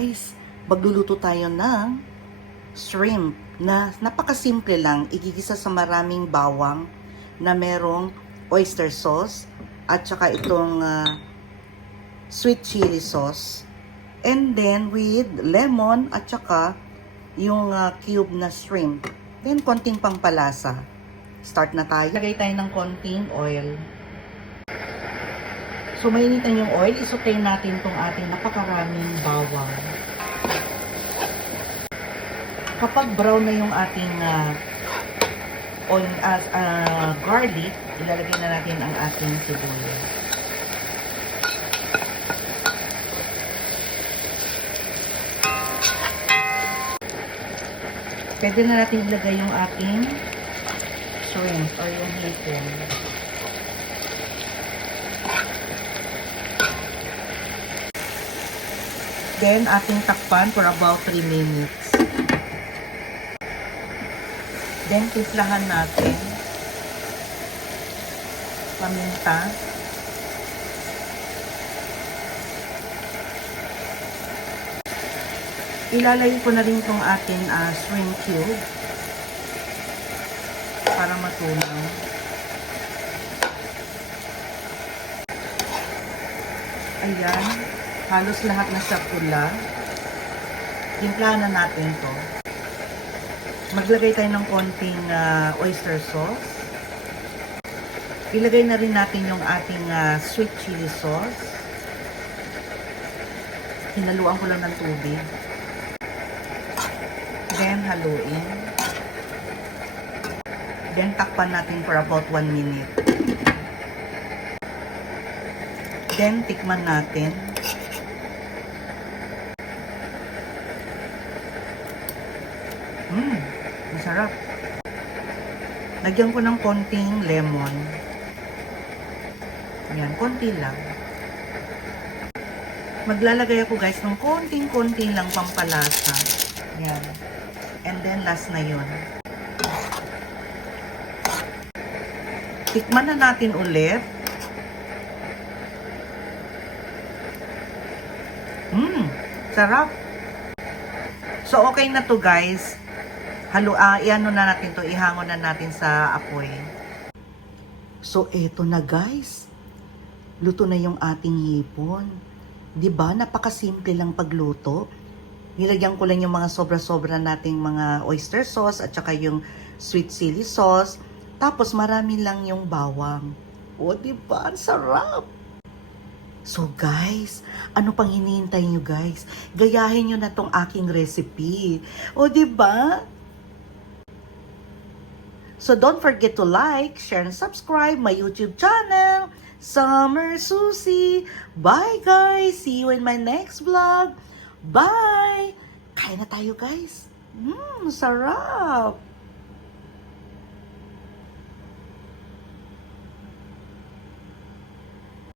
guys, magluluto tayo ng shrimp na napakasimple lang. Igigisa sa maraming bawang na merong oyster sauce at saka itong sweet chili sauce. And then with lemon at saka yung cube na shrimp. Then konting pampalasa. Start na tayo. Lagay tayo ng konting oil. So, mainitan yung oil, isutay natin itong ating napakaraming bawang. Kapag brown na yung ating garlic, ilalagay na natin ang ating sibuyas. Pwede na natin ilagay yung ating shrimp or yung hipon. Then, ating takpan for about 3 minutes. Then, tislahan natin. Paminta. Ilalagay ko na rin itong ating shrimp cube para matunaw. Ayan. Halos lahat na siya pula. Timplahan na natin to. Maglagay tayo ng konting oyster sauce. Ilagay na rin natin yung ating sweet chili sauce. Hinaluan ko lang ng tubig. Then, haluin. Then, takpan natin for about 1 minute. Then, tikman natin. Masarap. Lagyan ko ng konting lemon. Ayan, konti lang. Maglalagay ako guys ng konting-konti lang pampalasa. Ayan. And then last na yun. Tikman na natin ulit. Sarap. So okay na to guys. Iano na natin to, ihangon na natin sa apoy. So, eto na guys. Luto na yung ating hipon. Diba? Napakasimple lang pagluto. Nilagyan ko lang yung mga sobra-sobra nating mga oyster sauce at saka yung sweet chili sauce. Tapos marami lang yung bawang. O, diba? Ang sarap! So guys, ano pang hinihintay nyo guys? Gayahin nyo na tong aking recipe. O, diba? So don't forget to like, share, and subscribe my YouTube channel, Summer Susie. Bye guys! See you in my next vlog. Bye! Kain na tayo guys. Sarap!